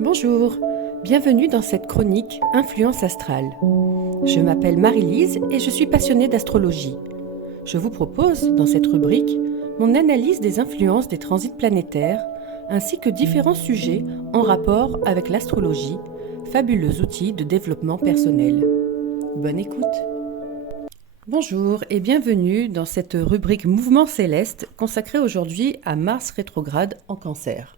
Bonjour, bienvenue dans cette chronique Influence astrale. Je m'appelle Marie-Lise et je suis passionnée d'astrologie. Je vous propose, dans cette rubrique, mon analyse des influences des transits planétaires, ainsi que différents sujets en rapport avec l'astrologie, fabuleux outil de développement personnel. Bonne écoute. Bonjour et bienvenue dans cette rubrique Mouvement céleste consacrée aujourd'hui à Mars rétrograde en Cancer.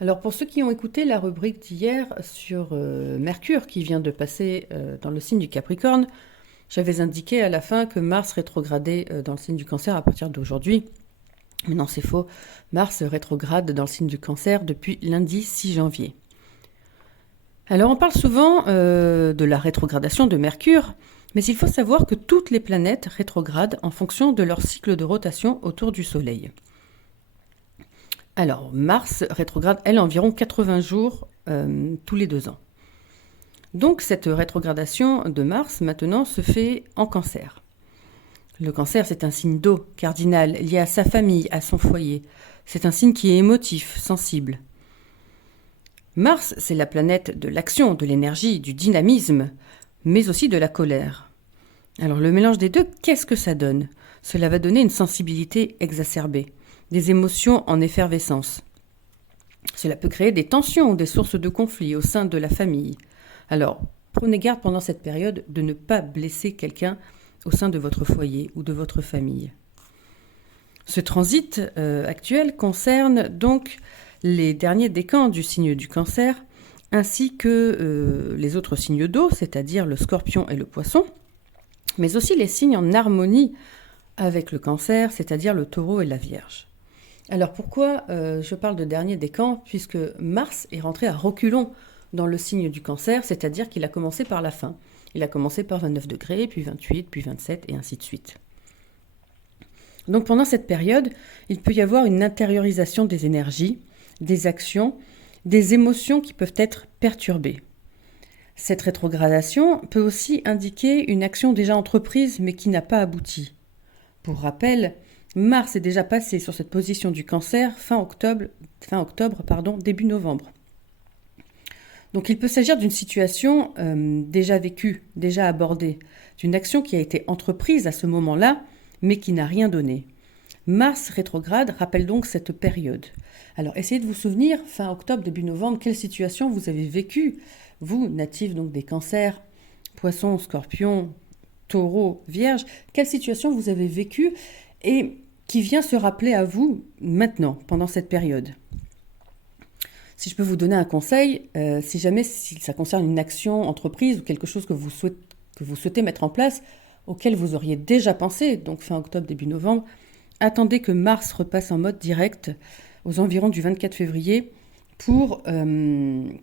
Alors pour ceux qui ont écouté la rubrique d'hier sur Mercure qui vient de passer dans le signe du Capricorne, j'avais indiqué à la fin que Mars rétrogradait dans le signe du Cancer à partir d'aujourd'hui. Mais non, c'est faux. Mars rétrograde dans le signe du Cancer depuis lundi 6 janvier. Alors on parle souvent de la rétrogradation de Mercure, mais il faut savoir que toutes les planètes rétrogradent en fonction de leur cycle de rotation autour du Soleil. Alors, Mars rétrograde, elle, environ 80 jours tous les 2 ans. Donc, cette rétrogradation de Mars, maintenant, se fait en Cancer. Le Cancer, c'est un signe d'eau, cardinal, lié à sa famille, à son foyer. C'est un signe qui est émotif, sensible. Mars, c'est la planète de l'action, de l'énergie, du dynamisme, mais aussi de la colère. Alors, le mélange des deux, qu'est-ce que ça donne ? Cela va donner une sensibilité exacerbée, des émotions en effervescence. Cela peut créer des tensions, des sources de conflits au sein de la famille. Alors, prenez garde pendant cette période de ne pas blesser quelqu'un au sein de votre foyer ou de votre famille. Ce transit actuel concerne donc les derniers décans du signe du Cancer, ainsi que les autres signes d'eau, c'est-à-dire le Scorpion et le Poisson, mais aussi les signes en harmonie avec le Cancer, c'est-à-dire le Taureau et la Vierge. Alors pourquoi je parle de dernier décan ? Puisque Mars est rentré à reculons dans le signe du Cancer, c'est-à-dire qu'il a commencé par la fin. Il a commencé par 29 degrés, puis 28, puis 27, et ainsi de suite. Donc pendant cette période, il peut y avoir une intériorisation des énergies, des actions, des émotions qui peuvent être perturbées. Cette rétrogradation peut aussi indiquer une action déjà entreprise mais qui n'a pas abouti. Pour rappel, Mars est déjà passé sur cette position du Cancer fin octobre, début novembre. Donc il peut s'agir d'une situation déjà vécue, déjà abordée, d'une action qui a été entreprise à ce moment-là, mais qui n'a rien donné. Mars rétrograde rappelle donc cette période. Alors essayez de vous souvenir, fin octobre, début novembre, quelle situation vous avez vécue, vous, natifs donc des Cancers, Poissons, Scorpions, Taureaux, Vierges, quelle situation vous avez vécue et qui vient se rappeler à vous maintenant, pendant cette période. Si je peux vous donner un conseil, si jamais ça concerne une action, entreprise ou quelque chose que vous souhaitez mettre en place, auquel vous auriez déjà pensé, donc fin octobre, début novembre, attendez que Mars repasse en mode direct aux environs du 24 février pour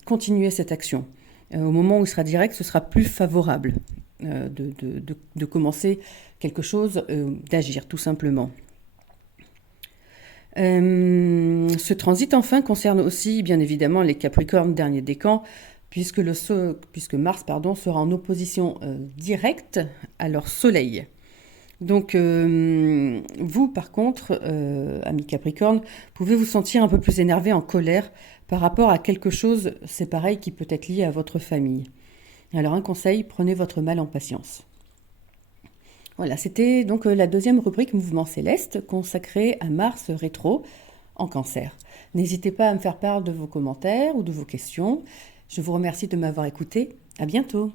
continuer cette action. Au moment où il sera direct, ce sera plus favorable de commencer quelque chose, d'agir tout simplement. Ce transit enfin concerne aussi bien évidemment les Capricornes dernier décan puisque Mars sera en opposition directe à leur soleil. Donc vous par contre, amis Capricorne, pouvez vous sentir un peu plus énervé, en colère par rapport à quelque chose, c'est pareil, qui peut être lié à votre famille. Alors un conseil, prenez votre mal en patience. Voilà, c'était donc la deuxième rubrique Mouvement céleste consacrée à Mars rétro en Cancer. N'hésitez pas à me faire part de vos commentaires ou de vos questions. Je vous remercie de m'avoir écouté. À bientôt.